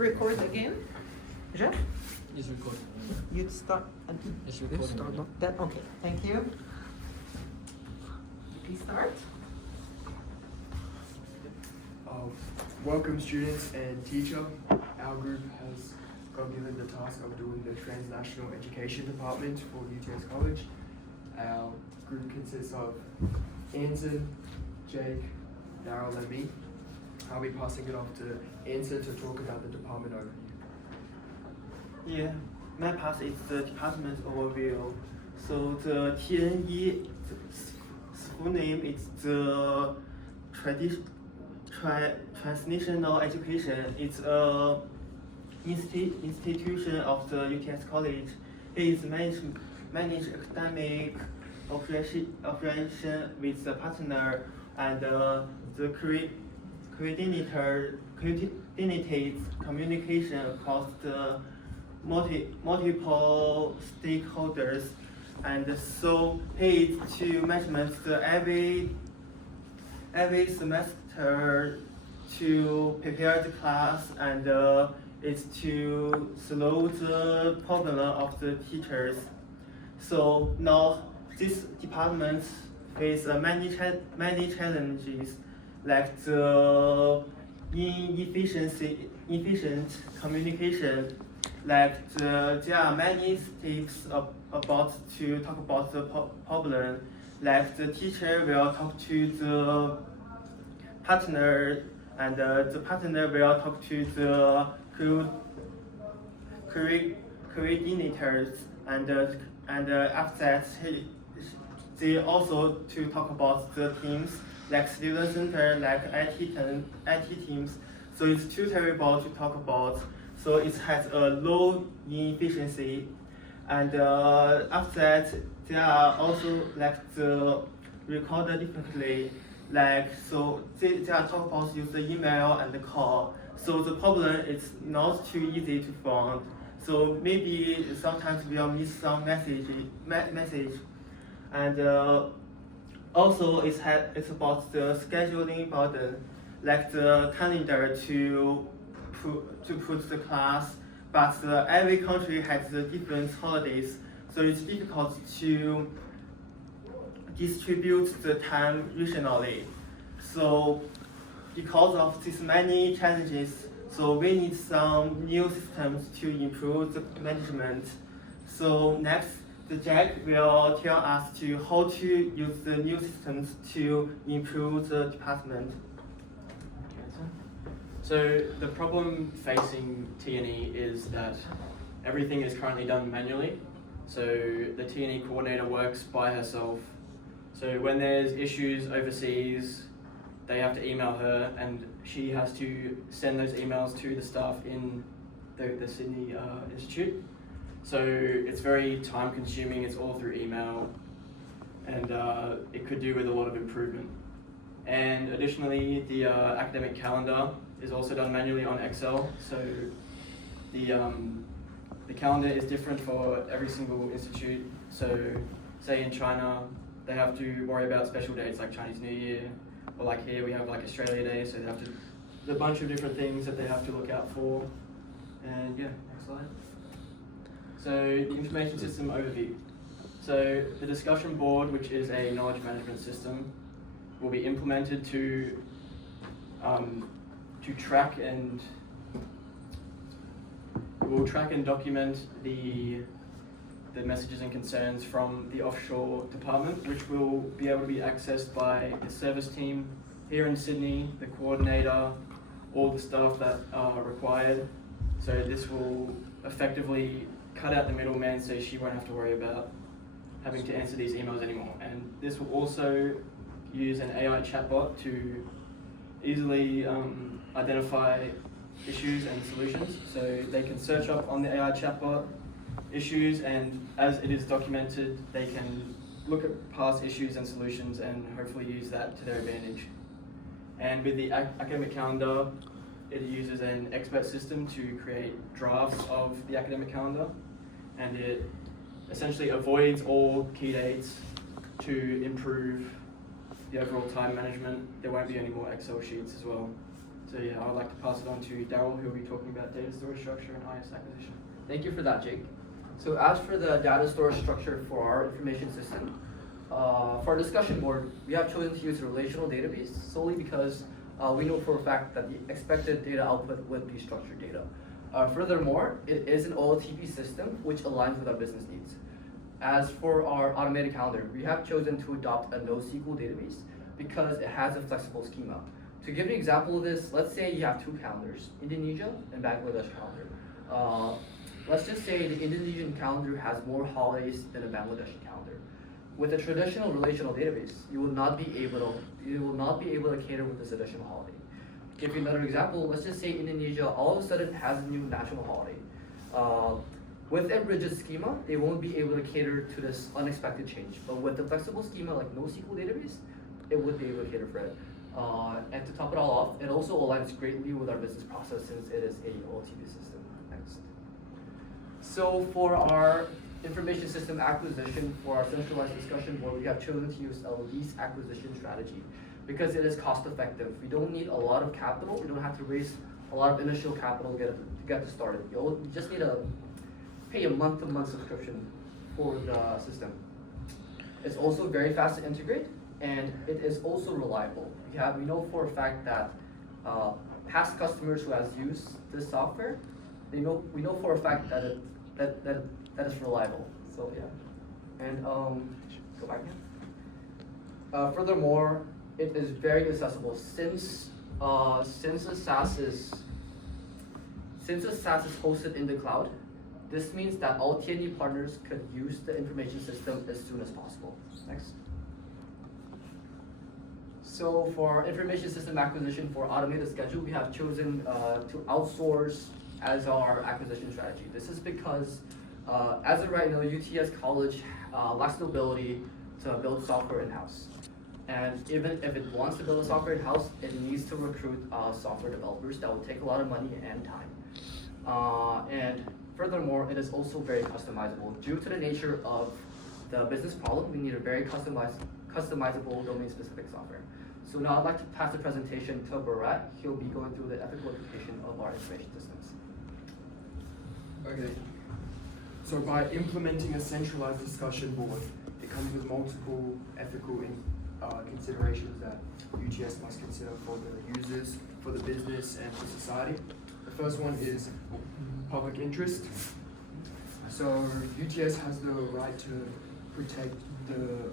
record again? Jeff? It's recording. You'd start. It's recording. Start that. Okay. Thank you. Please start. Welcome students and teacher. Our group has got given the task of doing the Transnational Education Department for UTS College. Our group consists of Anson, Jake, Daryl and me. I'll be passing it off to Anson to talk about the department overview. Yeah, my part is the department overview. So the TNE school name is the Transnational Education. It's a institution of the UTS College. It is manage academic operation with the partner and the coordinates communication across the multiple stakeholders, and so pays to management every semester to prepare the class, and it's to solve the problem of the teachers. So now this department faces many challenges, like the inefficient communication. Like there are many steps about to talk about the problem. Like the teacher will talk to the partner, and the partner will talk to the coordinators, and after that they also to talk about the teams, like student center, like IT teams. So it's too terrible to talk about. So it has a low efficiency, and after that there are also like the recorder differently. Like so they are talk about use the email and the call. So the problem is not too easy to find. So maybe sometimes we'll miss some message, and also it's about the scheduling burden, like the calendar to put the class, but every country has the different holidays, so it's difficult to distribute the time rationally. So because of these many challenges, so we need some new systems to improve the management. So next, the Jack will tell us to how to use the new systems to improve the department. So the problem facing TNE is that everything is currently done manually. So the TNE coordinator works by herself. So when there's issues overseas, they have to email her, and she has to send those emails to the staff in the Sydney Institute. So it's very time consuming, it's all through email, and it could do with a lot of improvement. And additionally, the academic calendar is also done manually on Excel. So the calendar is different for every single institute. So say in China, they have to worry about special dates like Chinese New Year, or like here we have like Australia Day, so they have to, there's a bunch of different things that they have to look out for. And yeah, next slide. So the information system overview. So the discussion board, which is a knowledge management system, will be implemented to track and document the messages and concerns from the offshore department, which will be able to be accessed by the service team here in Sydney, the coordinator, all the staff that are required. So this will effectively cut out the middleman, so she won't have to worry about having to answer these emails anymore. And this will also use an AI chatbot to easily identify issues and solutions. So they can search up on the AI chatbot issues, and as it is documented, they can look at past issues and solutions and hopefully use that to their advantage. And with the academic calendar, it uses an expert system to create drafts of the academic calendar, and it essentially avoids all key dates to improve the overall time management. There won't be any more Excel sheets as well. So yeah, I would like to pass it on to Daryl, who will be talking about data storage structure and IIS acquisition. Thank you for that, Jake. So as for the data storage structure for our information system, for our discussion board, we have chosen to use a relational database solely because we know for a fact that the expected data output would be structured data. Furthermore, it is an OLTP system which aligns with our business needs. As for our automated calendar, we have chosen to adopt a NoSQL database because it has a flexible schema. To give you an example of this, let's say you have two calendars, Indonesia and Bangladesh calendar. Let's just say the Indonesian calendar has more holidays than a Bangladeshi calendar. With a traditional relational database, you will not be able to cater with this additional holiday. Give you another example, let's just say Indonesia all of a sudden has a new national holiday. With a rigid schema, they won't be able to cater to this unexpected change. But with the flexible schema like NoSQL database, it would be able to cater for it. And to top it all off, it also aligns greatly with our business process since it is a OLTP system. Next. So for our information system acquisition for our centralized discussion board, we have chosen to use a lease acquisition strategy because it is cost effective. We don't need a lot of capital. We don't have to raise a lot of initial capital to get this started. You just need to pay a month-to-month subscription for the system. It's also very fast to integrate, and it is also reliable. We know for a fact that past customers who has used this software, we know for a fact that it's reliable. So yeah, and go back again. Furthermore, it is very accessible since the SaaS is hosted in the cloud. This means that all T&E partners could use the information system as soon as possible. Next. So for our information system acquisition for automated schedule, we have chosen to outsource as our acquisition strategy. This is because as of right now, UTS College lacks the ability to build software in-house. And even if it wants to build a software in-house, it needs to recruit software developers that will take a lot of money and time. And furthermore, it is also very customizable. Due to the nature of the business problem, we need a very customizable domain-specific software. So now I'd like to pass the presentation to Bharat. He'll be going through the ethical implication of our information systems. Okay. So by implementing a centralized discussion board, it comes with multiple ethical considerations that UTS must consider for the users, for the business, and for society. The first one is public interest. So UTS has the right to protect the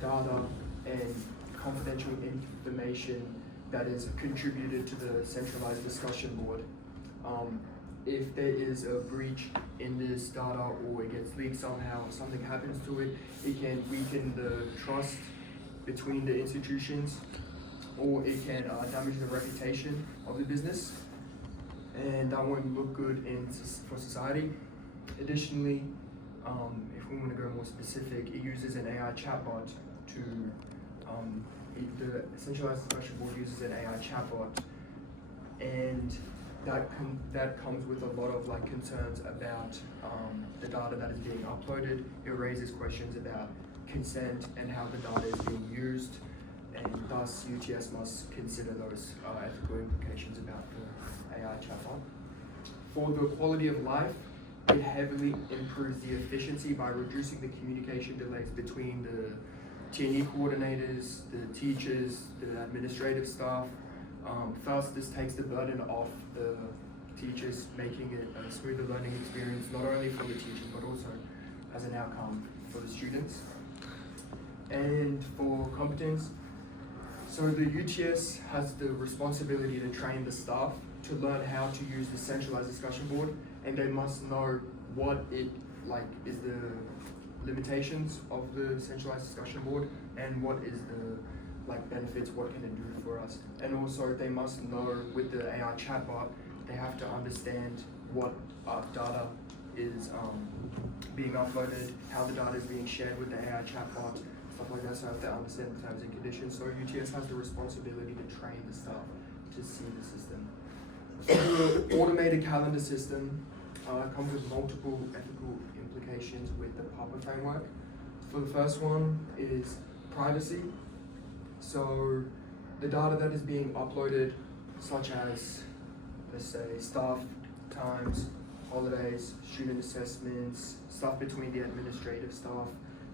data and confidential information that is contributed to the centralized discussion board. If there is a breach in this data or it gets leaked somehow or something happens to it, it can weaken the trust between the institutions, or it can damage the reputation of the business, and that won't look good for society. Additionally, if we want to go more specific, it uses an AI chatbot to, the centralized discussion board uses an AI chatbot, and that comes with a lot of concerns about the data that is being uploaded. It raises questions about consent and how the data is being used, and thus UTS must consider those ethical implications about the AI chatbot. For the quality of life, it heavily improves the efficiency by reducing the communication delays between the T&E coordinators, the teachers, the administrative staff. Thus, this takes the burden off the teachers, making it a smoother learning experience, not only for the teachers, but also as an outcome for the students. And for competence, so the UTS has the responsibility to train the staff to learn how to use the centralized discussion board, and they must know what it is the limitations of the centralized discussion board and what is the benefits, what can it do for us. And also they must know with the AI chatbot, they have to understand what data is being uploaded, how the data is being shared with the AI chatbot, stuff like that, so they have to understand the terms and conditions. So UTS has the responsibility to train the staff to see the system. So the automated calendar system comes with multiple ethical implications with the PAPA framework. For the first one is privacy. So the data that is being uploaded such as, let's say, staff times, holidays, student assessments, stuff between the administrative staff.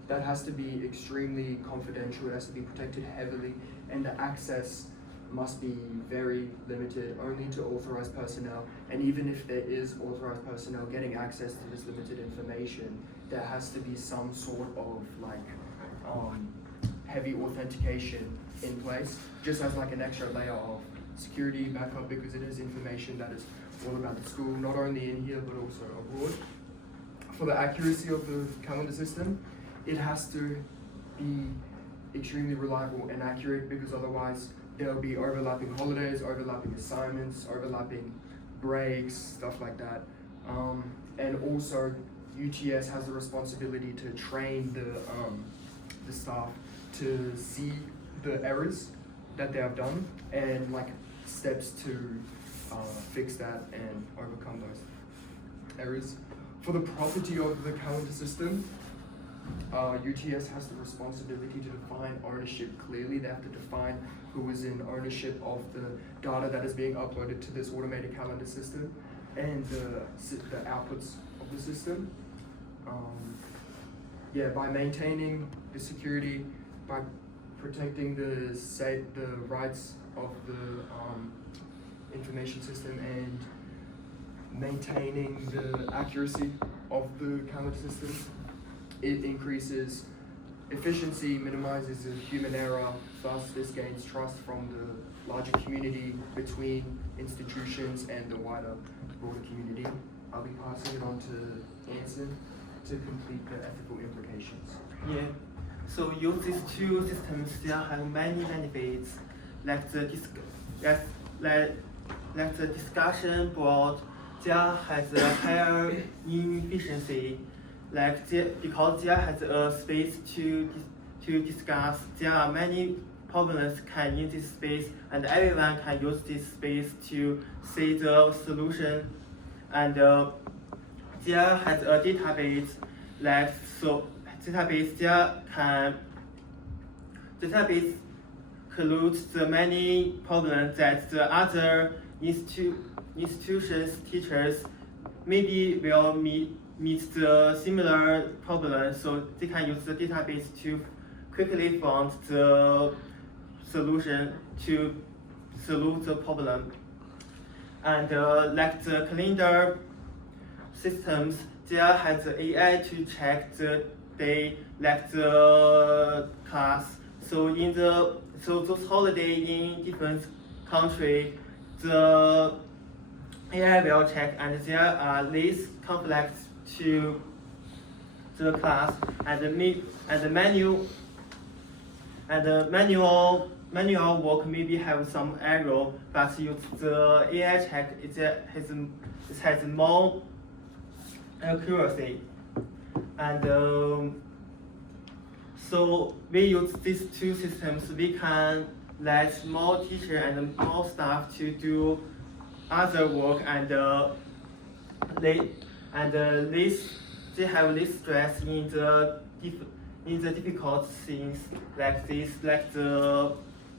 That has to be extremely confidential, it has to be protected heavily, and the access must be very limited, only to authorized personnel. And even if there is authorized personnel getting access to this limited information, there has to be some sort of heavy authentication in place, just as like an extra layer of security backup, because it is information that is all about the school, not only in here but also abroad. For the accuracy of the calendar system, it has to be extremely reliable and accurate, because otherwise there will be overlapping holidays, overlapping assignments, overlapping breaks, stuff like that. And also UTS has the responsibility to train the staff to see the errors that they have done and like steps to fix that and overcome those errors. For the property of the calendar system, UTS has the responsibility to define ownership clearly. They have to define who is in ownership of the data that is being uploaded to this automated calendar system and the outputs of the system. By maintaining the security, by protecting the rights of the information system, and maintaining the accuracy of the calendar system, it increases efficiency, minimizes the human error, thus this gains trust from the larger community between institutions and the wider broader community. I'll be passing it on to Anson to complete the ethical implications. Yeah. So use these two systems, they have many benefits, like the discussion board, there has a higher efficiency, because there has a space to discuss. There are many problems can in this space, and everyone can use this space to see the solution. And there has a database, database includes the many problems that the other institutions teachers maybe will meet the similar problems, so they can use the database to quickly find the solution to solve the problem. And like the calendar systems, there has the AI to check the day, like the class. So those holidays in different country, the AI will check, and there are less conflicts to the class, and the manual work maybe have some error, but use the AI check, it has more accuracy. And so we use these two systems, we can let more teachers and more staff to do other work, and they have less stress in the difficult things like this, like the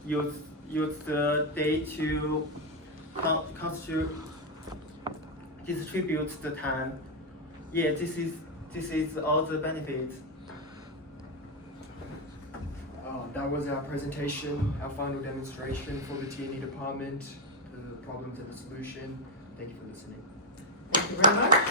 use the day to distribute the time. Yeah, this is all the benefits. That was our presentation, our final demonstration for the T&E department, the problems and the solution. Thank you for listening. Thank you very much.